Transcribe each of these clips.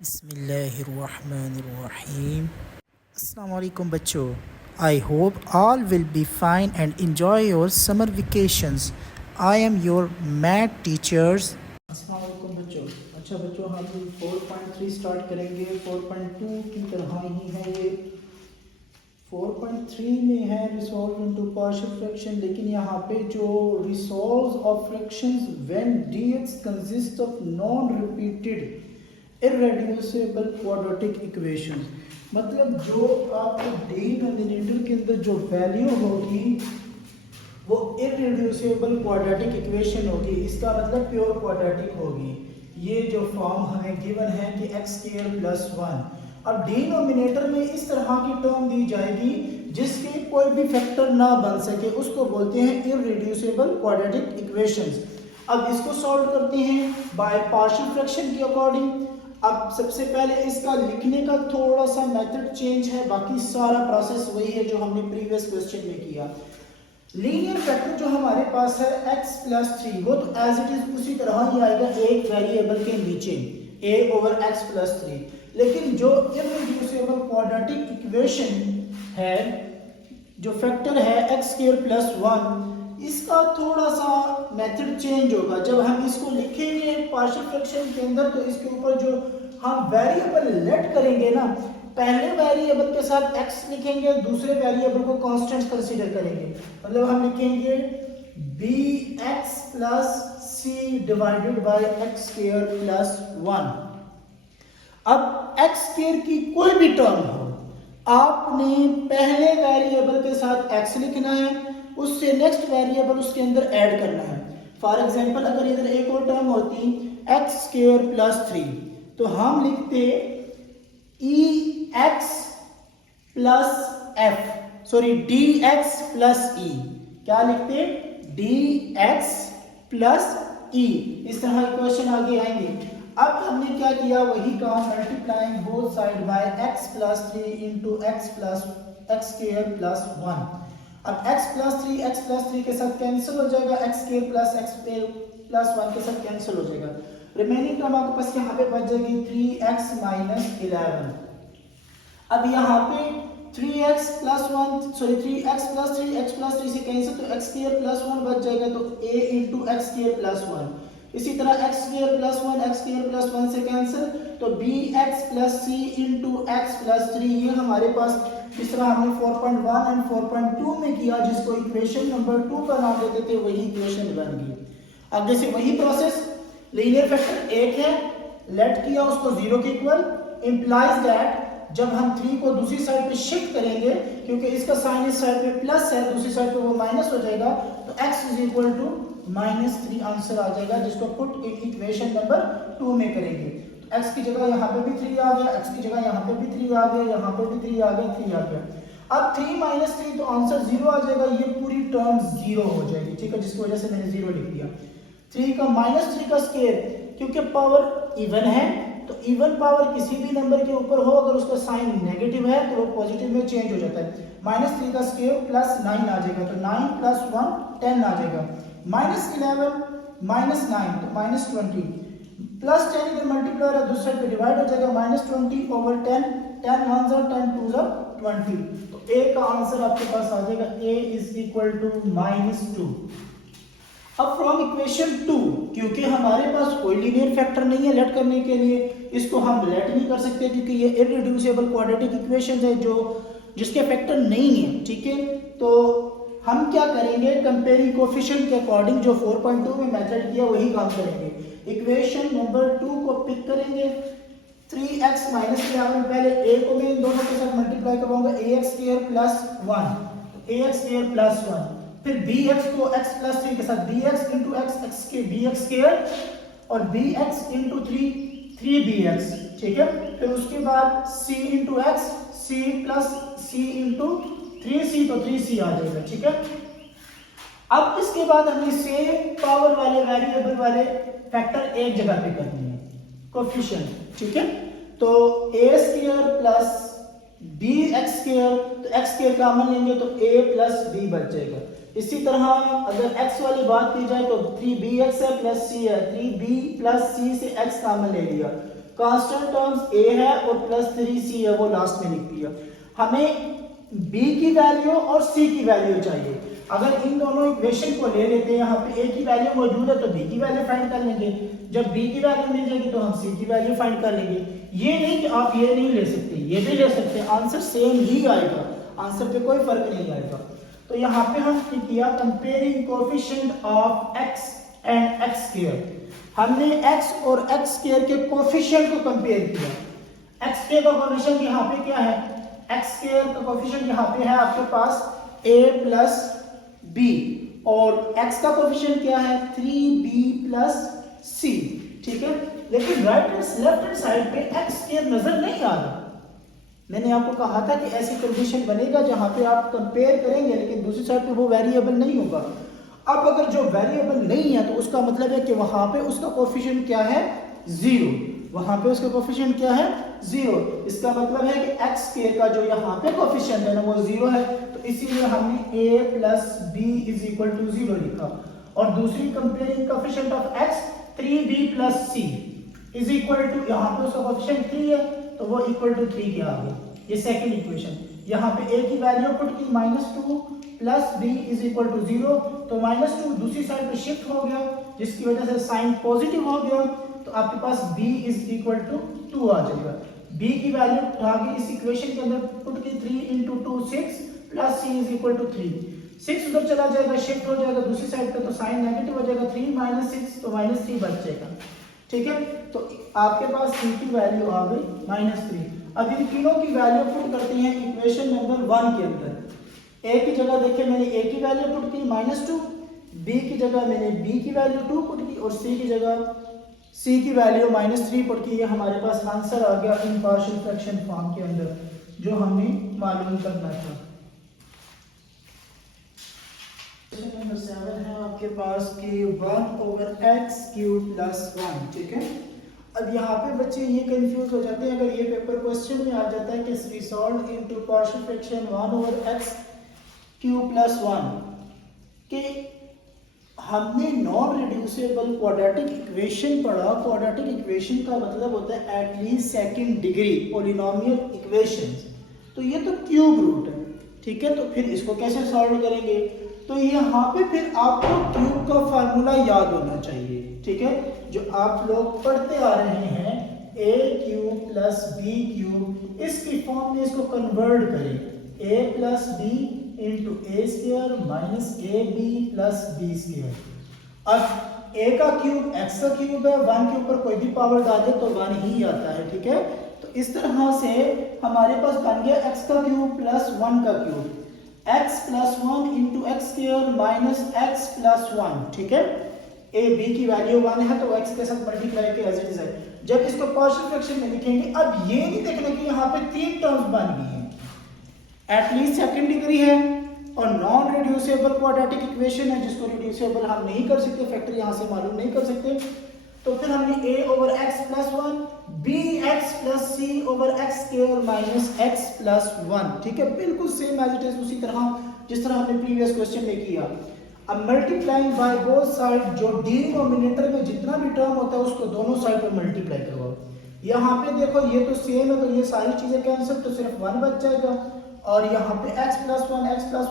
बिस्मिल्लाहिर्रहमानिर्रहीम। अस्सलाम वालेकुम बच्चों, I hope all will be fine and enjoy your summer vacations. I am your math teachers. अस्सलाम वालेकुम बच्चों। अच्छा बच्चों, हम 4.3 स्टार्ट करेंगे। 4.2 की तरह ही है ये। 4.3 में है रिसॉल्व इनटू पार्शियल फ्रैक्शन, लेकिन यहाँ पे जो resolve of fractions when dx consist of non repeated irreducible quadratic equations, मतलब जो आपके डिनोमिनेटर के अंदर जो वैल्यू होगी वो इररेड्यूसिबल क्वाड्रेटिक इक्वेशन होगी। इसका मतलब प्योर क्वाड्रेटिक होगी। ये जो फॉर्म हमें गिवन है कि x स्क्वायर प्लस 1, अब डिनोमिनेटर में इस तरह की टर्म दी जाएगी जिसके कोई भी फैक्टर ना बन सके, उसको बोलते हैं इररेड्यूसिबल क्वाड्रेटिक इक्वेशंस। अब इसको सॉल्व करते हैं बाय पार्शियल फ्रैक्शन के अकॉर्डिंग। अब सबसे पहले इसका लिखने का थोड़ा सा मेथड चेंज है, बाकी सारा प्रोसेस वही है जो हमने प्रीवियस क्वेश्चन में किया। लीनियर फैक्टर जो हमारे पास है x प्लस 3, वो तो एज इट इज उसी तरह ही आएगा एक वेरिएबल के नीचे a ओवर x प्लस 3, लेकिन जो इररेड्यूसिबल क्वाड्रेटिक इक्वेशन है, जो फैक्टर है x स्क्वायर प्लस 1, इसका थोड़ा सा मेथड चेंज होगा। जब हम इसको लिखेंगे पार्शियल फ्रैक्शन के अंदर, तो इसके ऊपर जो हम वेरिएबल लेट करेंगे ना, पहले वेरिएबल के साथ x लिखेंगे, दूसरे वेरिएबल को कांस्टेंट कंसीडर करेंगे। मतलब हम लिखेंगे bx plus c divided by x square plus 1। अब x स्क्वायर की कोई भी टर्म हो, आपने पहले वेरिएबल के साथ x लिखना है, उससे नेक्स्ट वेरिएबल उसके अंदर ऐड करना है। फॉर एग्जांपल अगर इधर एक और टर्म होती x स्क्वायर प्लस 3, तो हम लिखते dx प्लस e। क्या लिखते? dx plus e। इस तरह क्वेश्चन आगे आएंगे। अब हमने क्या किया, वही काम, multiplying both side by x plus 3 into x square plus 1। अब x प्लस 3 के साथ कैंसिल हो जाएगा, x स्क्वायर प्लस 1 के साथ कैंसिल हो जाएगा। रिमेनिंग टर्म आपके पास यहाँ पे बच जाएगी 3x माइनस 11। अब यहाँ पे 3x प्लस 3 x प्लस 3 से कैंसिल, तो x स्क्वायर प्लस 1 बच जाएगा, तो a into x square plus 1। इसी तरह x स्क्वायर प्लस 1 से कैंसिल, तो bx plus c into x plus 3। ये हमारे पास इस तरह हमने 4.1 एंड 4.2 में किया, जिसको इक्वेशन नंबर 2 का नाम देते थे, वही इक्वेशन बन गई। आगे से वही प्रोसेस, लीनियर फैक्टर एक है, लेट किया उसको 0 के इक्वल, इंप्लाइज दैट जब हम 3 को दूसरी साइड पे शिफ्ट करेंगे, क्योंकि इसका साइन इस साइड पे प्लस है, दूसरी साइड पे वो माइनस हो जाएगा, तो x is equal to -3 answer आ जाएगा, जिसको पुट इन इक्वेशन नंबर 2 में करेंगे। तो x की जगह यहाँ पे भी 3 आ गया, x की जगह यहाँ पे भी 3 आ गया, यहाँ पे भी 3 आ गया, 3 आ गया। अब 3 माइनस 3 तो आंसर 0 आ जाएगा, ये पूरी टर्म 0 हो जाएगी, ठीक है, जिसकी वजह से मैंने 0 लिख दिया। 3 का -3 का स्क्वायर, क्योंकि पावर इवन है, तो इवन पावर किसी भी नंबर के ऊपर हो, अगर उसका साइन नेगेटिव है तो वो पॉजिटिव में चेंज हो जाता है। -3 का स्क्वायर प्लस 9 आ जाएगा, तो 9 प्लस 1 10 आ जाएगा। -11 -9 तो -20, प्लस 10 इधर मल्टीप्लाई है, दूसरे पे डिवाइड हो जाएगा, -20 ओवर 10, 10 1 10 2 20। तो a का आंसर आपके पास आ जाएगा a इज इक्वल टू -2। अब फ्रॉम इक्वेशन 2, क्योंकि हमारे पास कोई लीनियर फैक्टर नहीं है लेट करने के लिए, इसको हम लेट नहीं कर सकते, क्योंकि ये इररेड्यूसिबल क्वाड्रेटिक इक्वेशन है जो जिसके फैक्टर नहीं है, ठीक है। तो हम क्या करेंगे, कंपेयरिंग कोफिशिएंट के अकॉर्डिंग जो 4.2 में मेथड किया वही काम करेंगे। इक्वेशन नंबर 2 को पिक करेंगे, 3x माइनस 11, पहले a को मैं इन दोनों के साथ मल्टीप्लाई करवाऊंगा, ax square plus 1, ax square plus 1, फिर bx को x प्लस 3 के साथ bx इंटू x के bx स्क्वायर और bx इंटू 3bx, ठीक है। फिर उसके बाद c into x, c plus c into 3c, तो 3c आ जाएगा, ठीक है। अब इसके बाद हमें सेम पावर वाले वेरिएबल वाले फैक्टर एक जगह पे करने हैं, कोफिशिएंट, ठीक है। तो a square plus bx square, तो x स्क्वायर कॉमन लेंगे तो a प्लस b बच जाएगा। इसी तरह अगर x वाली बात की जाए तो 3bx है प्लस c है, 3b प्लस c से x कॉमन ले लिया, कांस्टेंट टर्म्स a है और +3c है, वो लास्ट में लिख दिया। हमें b की वैल्यू और c की वैल्यू चाहिए। अगर इन दोनों इक्वेशन को ले लेते हैं, यहाँ पे a की वैल्यू मौजूद है तो b की वैल्यू फाइंड कर लेंगे, जब b की वैल्यू मिल जाएगी तो हम c की वैल्यू फाइंड कर लेंगे। ये नहीं कि आप ये नहीं ले सकते, ये भी ले सकते हैं, आंसर सेम ही आएगा, आंसर पे कोई फर्क नहीं आएगा। तो यहाँ पे हम किया comparing coefficient of x and x square. हमने x और x स्क्वायर के कोएफिशिएंट को कंपेयर किया। x स्क्वायर का कोएफिशिएंट यहाँ पे क्या है, x स्क्वायर का कोएफिशिएंट यहाँ पे है आपके पास a प्लस b और x का कोएफिशिएंट क्या है 3b प्लस c, ठीक है। लेकिन right and left hand side पे x स्क्वायर नजर नहीं आ रहा। मैंने आपको कहा था कि ऐसी कंडीशन बनेगा जहां पे आप कंपेयर करेंगे लेकिन दूसरी साइड पे वो वेरिएबल नहीं होगा। अब अगर जो वेरिएबल नहीं है तो उसका मतलब है कि वहां पे उसका कोएफिशिएंट क्या है 0, वहां पे उसका कोएफिशिएंट क्या है 0। इसका मतलब है कि x स्क्वायर का जो यहाँ पे कोएफिशिएंट है ना वो 0 है, तो इसीलिए हमने a plus b is equal to 0 लिखा। और दूसरी comparing coefficient of x 3b plus c is equal to, यहाँ पे उसका कोएफिशिएंट 3 है तो वो इक्वल टू 3 के आ गए। ये सेकंड इक्वेशन, यहाँ पे a की वैल्यू पुट की -2 plus b is equal to 0, तो -2 दूसरी साइड पे शिफ्ट हो गया जिसकी वजह से साइन पॉजिटिव हो गया, तो आपके पास b इज इक्वल टू 2 आ जाएगा। b की वैल्यू उठा के इस इक्वेशन के अंदर पुट की 3 × 2 6 plus c is equal to 3, 6 उधर चला जाएगा शिफ्ट हो जाएगा दूसरी साइड पे, तो साइन नेगेटिव हो जाएगा, 3 - 6 तो -3 बच जाएगा, ठीक है। तो आपके पास c की वैल्यू आ गई -3। अब इन तीनों की वैल्यू पुट करते हैं इक्वेशन नंबर 1 के अंदर। a की जगह देखिए मैंने a की वैल्यू पुट की -2, b की जगह मैंने b की वैल्यू 2 पुट की और c की जगह c की वैल्यू -3 पुट की। ये हमारे पास आंसर आ गया इन पार्शियल फ्रैक्शन फॉर्म के अंदर जो हमने मालूम करना था। क्वेश्चन नंबर 7 है आपके पास कि 1/x³ + 1, ठीक है। अब यहाँ पे बच्चे ये कंफ्यूज हो जाते हैं अगर ये पेपर क्वेश्चन में आ जाता है कि resolve into partial fraction 1/x³ + 1 कि हमने नॉन रिड्यूसिबल क्वाड्रेटिक इक्वेशन पढ़ा। क्वाड्रेटिक इक्वेशन का मतलब होता है at least second degree polynomial equations, तो ये तो क्यूब रूट है, ठीक है। तो फिर इसको कैसे सॉल्व करेंगे, तो यहाँ पे फिर आपको क्यूब का फार्मूला याद होना चाहिए, ठीक है, जो आप लोग पढ़ते आ रहे हैं a³ + b³, इसकी फॉर्म में इसको कन्वर्ट करें a + b × a² - ab + b²। अब a का क्यूब x का क्यूब है, 1 के ऊपर कोई भी पावर डाल दे तो 1 ही आता है, ठीक है। तो इस तरह से हमारे पास बन गया x का क्यूब + 1 का क्यूब, x + 1 × x² - x + 1, ठीक है। a b की वैल्यू 1 है तो x के साथ मल्टीप्लाई के एज इट इज है। जब इसको पार्शियल फ्रैक्शन में लिखेंगे, अब ये नहीं देखना कि यहाँ पे 3 टर्म्स बन गई हैं, एटलीस्ट सेकंड डिग्री है और नॉन रिड्यूसिबल क्वाड्रेटिक इक्वेशन है जिसको रिड्यूसिबल हम नहीं कर सकते, फैक्टर यहाँ से मालूम नहीं कर सकते। तो फिर हमने a/x + 1 bx + c/x² - x + 1, ठीक है, बिल्कुल सेम एज इट इज उसी तरह जिस तरह हमने प्रीवियस क्वेश्चन में किया। अब मल्टीप्लाइंग बाय बोथ साइड, जो डिनोमिनेटर में जितना भी टर्म होता है उसको दोनों साइड पर मल्टीप्लाई करवाओ। यहाँ पे देखो ये तो सेम है तो ये सारी चीजें कैंसिल, तो सिर्फ 1 बच जाएगा और यहाँ पे x +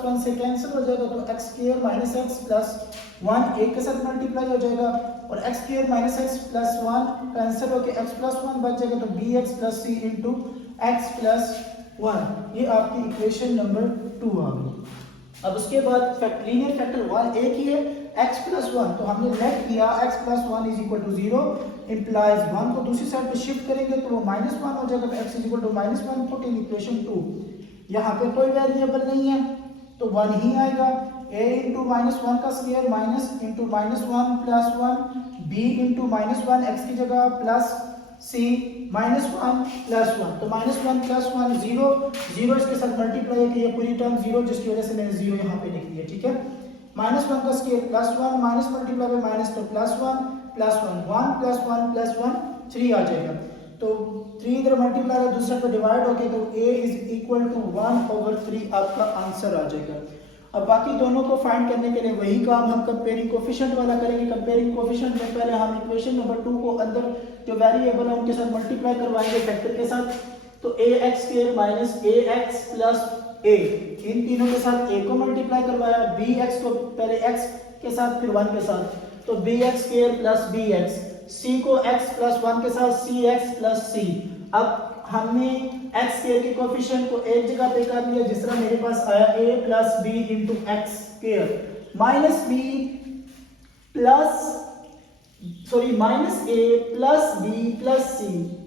1 से कैंसिल हो जाएगा, तो x² - x + 1 एक के साथ मल्टीप्लाई हो जाएगा और x² - x + 1 कैंसिल होकर x + 1 बच जाएगा, तो bx + c × x + 1। ये आपकी इक्वेशन नंबर 2 आ गई। अब उसके बाद लीनियर फैक्टर 1 एक ही है, x + 1, तो हमने लेट किया x + 1 = 0 इंप्लाइज 1 को दूसरी साइड पे शिफ्ट करेंगे तो वो -1 हो जाएगा, तो x = -1 पुट इन इक्वेशन 2। यहाँ पे कोई वेरिएबल नहीं है तो 1 ही आएगा, a × -1 का स्क्वायर माइनस × -1 + 1 b × -1 x की जगह प्लस c -1 + 1, तो -1 + 1 0 0 इसके साथ मल्टीप्लाई है कि ये पूरी टर्म 0 जिसकी वजह से मैंने 0 यहाँ पे लिख दिया, ठीक है। -1 का square +1 minus multiply by minus तो +1 + 1 1 + 1 + 1 3 आ जाएगा, तो 3 इधर मल्टीप्लाई है दूसरे पे डिवाइड हो गया, तो a = 1/3 आपका आंसर आ जाएगा। अब बाकी दोनों को फाइंड करने के लिए वही काम हम कंपेयरिंग कोएफिशिएंट वाला करेंगे। कंपेयरिंग कोएफिशिएंट में पहले हम इक्वेशन नंबर 2 को अंदर जो वेरिएबल है उनके साथ मल्टीप्लाई करवाएंगे फैक्टर के साथ, तो ax square minus ax plus a, इन तीनों के साथ a को मल्टीप्लाई करवाया, bx को पहले x के साथ फिर 1 के साथ, तो bx square plus bx, c को x प्लस 1 के साथ cx प्लस c। अब हमने x स्क्वायर के कोएफिशिएंट को एक जगह पे कर लिया, जिस तरह मेरे पास आया a plus b into x square minus b plus minus a plus b plus c,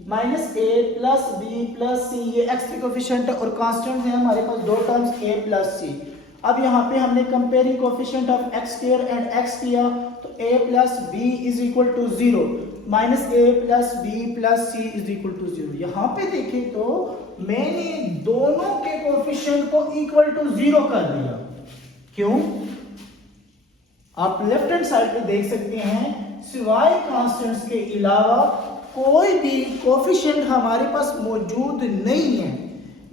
minus a plus b plus c, ये x के कोएफिशिएंट है और कांस्टेंट है हमारे पास दो टर्म्स a प्लस c। अब यहाँ पे हमने comparing coefficient of x square and x किया, तो a plus b is equal to 0, minus a plus b plus c is equal to 0। यहाँ पे देखें तो मैंने दोनों के कोएफिशिएंट को इक्वल टू 0 कर दिया। क्यों? आप लेफ्ट हैंड साइड पे देख सकते हैं, सिवाय कांस्टेंट्स के अलावा कोई भी कोएफिशिएंट हमारे पास मौजूद नहीं है,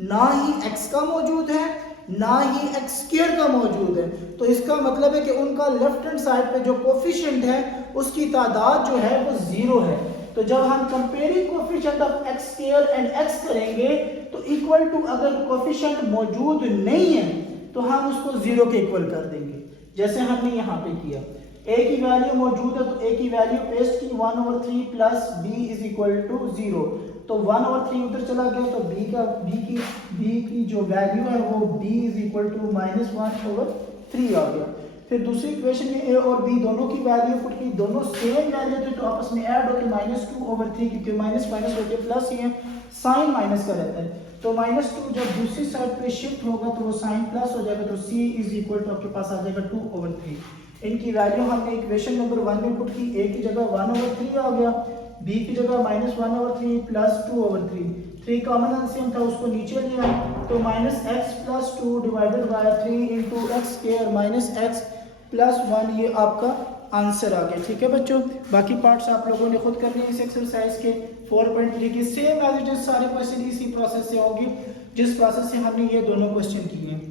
ना ही x का मौजूद है ना ही x स्क्वायर का मौजूद है। तो इसका मतलब है कि उनका लेफ्ट हैंड साइड पे जो कोएफिशिएंट है उसकी तादाद जो है वो 0 है। तो जब हम comparing coefficient of x square and x करेंगे तो इक्वल टू अगर कोएफिशिएंट मौजूद नहीं है तो हम उसको 0 के इक्वल कर देंगे, जैसे हमने यहाँ पे किया। a की वैल्यू मौजूद है तो a की वैल्यू पेस्ट की 1/3 plus b is equal to 0, तो 1/3 उधर चला गया, तो b की जो वैल्यू है वो b इज इक्वल टू -1/3 आ गया। फिर दूसरी इक्वेशन में a और b दोनों की वैल्यू पुट की, दोनों सेम वैल्यू थे तो आपस में ऐड होकर -2/3, क्योंकि माइनस माइनस होकर प्लस ही है, साइन माइनस का रहता है, तो -2 जब दूसरी साइड पे शिफ्ट होगा तो वो साइन प्लस हो जाएगा, तो c इज इक्वल टू आपके पास आ जाएगा 2/3। इनकी वैल्यू हमने इक्वेशन नंबर 1 में पुट की, a की जगह 1/3 आ गया, b की जगह -1/3 प्लस 2/3, 3 कॉमन एलसीएम था उसको नीचे लिया, तो -x plus 2 divided by 3 into x square minus x plus 1, ये आपका आंसर आ गया। ठीक है बच्चों, बाकी पार्ट्स आप लोगों ने खुद कर लिए इस एक्सरसाइज के। 4.3 की सेम एज इट इज सारे क्वेश्चन इसी प्रोसेस से होंगे जिस प्रोसेस से हमने ये दोनों क्वेश्चन किए हैं।